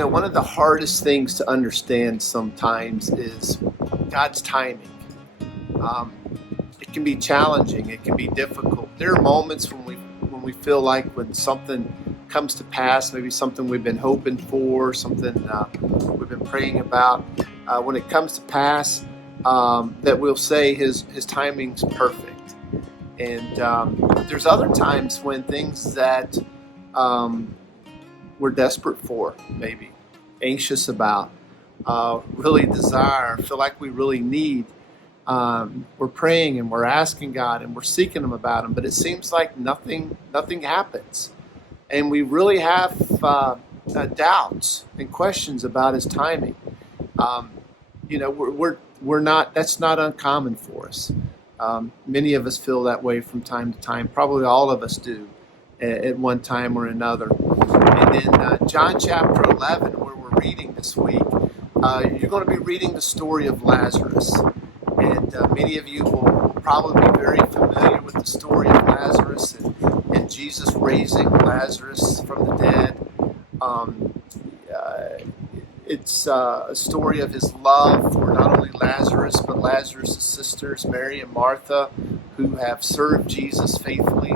One of the hardest things to understand sometimes is God's timing. Um, it can be challenging. It can be difficult. There are moments when we feel like when something comes to pass, maybe something we've been hoping for, something we've been praying about. When it comes to pass, that we'll say His timing's perfect. And there's other times when things that we're desperate for, maybe anxious about, really desire, feel like we really need. We're praying and we're asking God and we're seeking Him about Him, but it seems like nothing happens, and we really have doubts and questions about His timing. We're not. That's not uncommon for us. Many of us feel that way from time to time. Probably all of us do at one time or another. And in John chapter 11, where we're reading this week, you're going to be reading the story of Lazarus. And many of you will probably be very familiar with the story of Lazarus and Jesus raising Lazarus from the dead. It's a story of His love for not only Lazarus, but Lazarus' sisters, Mary and Martha, who have served Jesus faithfully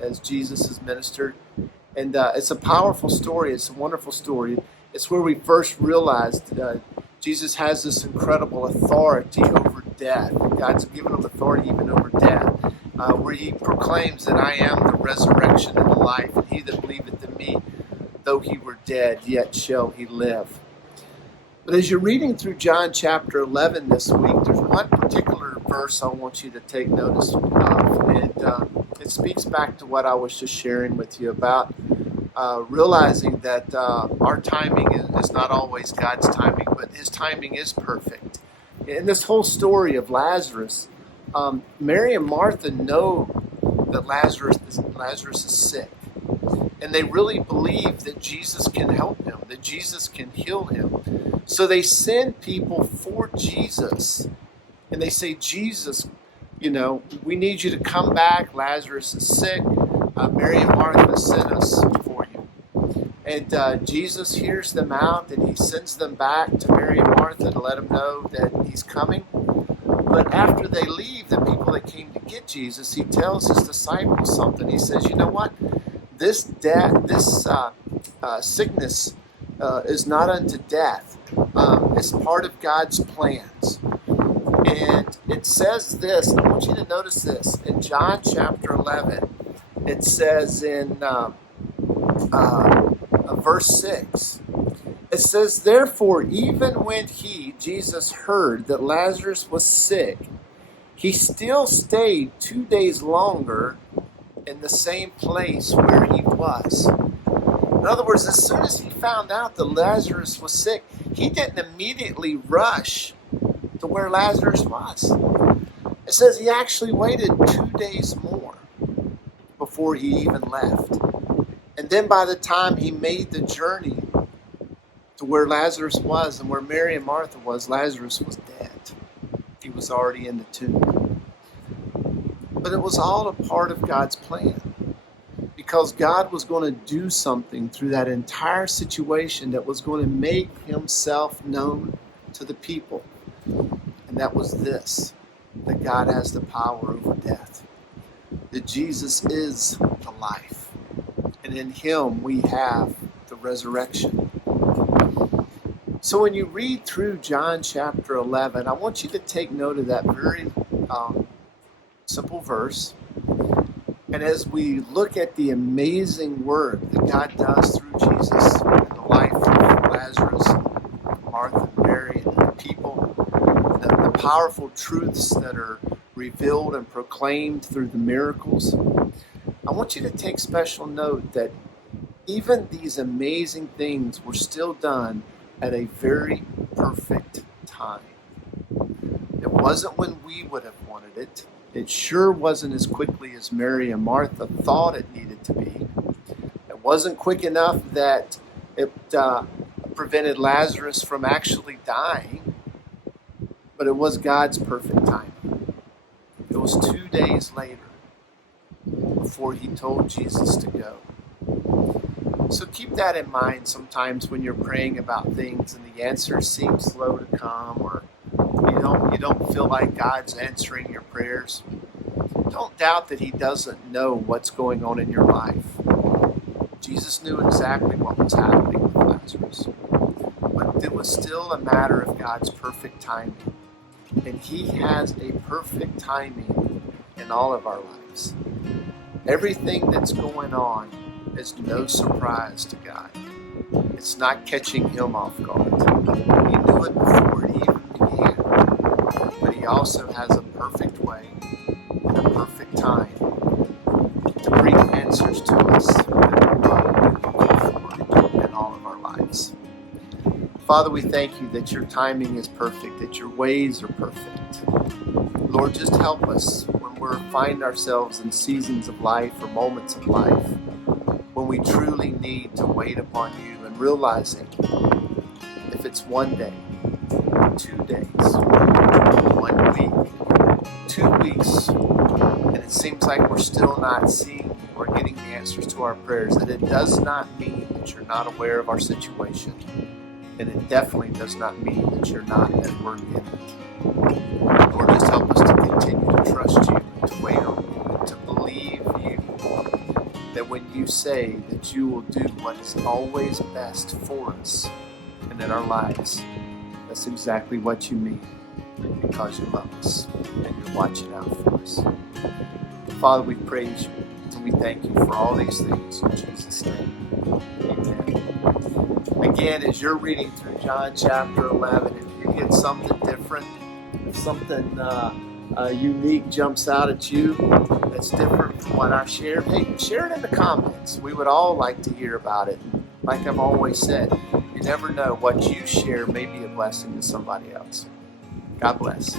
as Jesus has ministered. And it's a powerful story. It's a wonderful story. It's where we first realized Jesus has this incredible authority over death. God's given Him authority even over death, where He proclaims that I am the resurrection and the life, and he that believeth in me, though he were dead, yet shall he live. But as you're reading through John chapter 11 this week, there's one particular verse I want you to take notice of, and it speaks back to what I was just sharing with you about realizing that our timing is not always God's timing, but His timing is perfect. In this whole story of Lazarus, Mary and Martha know that Lazarus is sick. And they really believe that Jesus can help him, that Jesus can heal him. So they send people for Jesus. And they say, Jesus, we need you to come back. Lazarus is sick. Mary and Martha sent us for you. And Jesus hears them out, and He sends them back to Mary and Martha to let them know that He's coming. But after they leave, the people that came to get Jesus, He tells His disciples something. He says, you know what? This sickness is not unto death. It's part of God's plans. And it says this, and I want you to notice this. In John chapter 11, it says in verse 6, it says, therefore, even when Jesus, heard that Lazarus was sick, He still stayed 2 days longer in the same place where he was. In other words, as soon as He found out that Lazarus was sick, He didn't immediately rush to where Lazarus was. It says He actually waited 2 days more before He even left. And then by the time He made the journey to where Lazarus was and where Mary and Martha was, Lazarus was dead. He was already in the tomb. But it was all a part of God's plan, because God was going to do something through that entire situation that was going to make Himself known to the people. And that was this, that God has the power over death, that Jesus is the life, and in Him we have the resurrection. So when you read through John chapter 11, I want you to take note of that very simple verse. And as we look at the amazing work that God does through Jesus in the life of Lazarus, Martha, Mary, and the people, the powerful truths that are revealed and proclaimed through the miracles, I want you to take special note that even these amazing things were still done at a very perfect time. It wasn't when we would have wanted it. It sure wasn't as quickly as Mary and Martha thought it needed to be. It wasn't quick enough that it prevented Lazarus from actually dying, but it was God's perfect time. It was 2 days later before He told Jesus to go. So keep that in mind sometimes when you're praying about things and the answer seems slow to come, or you don't feel like God's answering your prayers. Don't doubt that He doesn't know what's going on in your life. Jesus knew exactly what was happening with Lazarus. But it was still a matter of God's perfect timing. And He has a perfect timing in all of our lives. Everything that's going on is no surprise to God. It's not catching Him off guard. He knew it before it even began. But He also has a perfect way and a perfect time to bring answers to us that we're probably looking for in all of our lives. Father, we thank You that Your timing is perfect, that Your ways are perfect. Lord, just help us when we find ourselves in seasons of life or moments of life when we truly need to wait upon You, and realizing if it's one day, 2 days, 1 week, 2 weeks, and it seems like we're still not seeing or getting the answers to our prayers, that it does not mean that You're not aware of our situation. And it definitely does not mean that You're not at work in it. Lord, just help us to continue to trust You, to wait on You, and to believe You, that when You say that You will do what is always best for us and in our lives, that's exactly what You mean, because You love us and You're watching out for us. Father, we praise You and we thank You for all these things in Jesus' name. Amen. Again, as you're reading through John chapter 11, if you get something different, if something unique jumps out at you that's different from what I shared, hey, share it in the comments. We would all like to hear about it. Like I've always said, you never know, what you share may be a blessing to somebody else. God bless.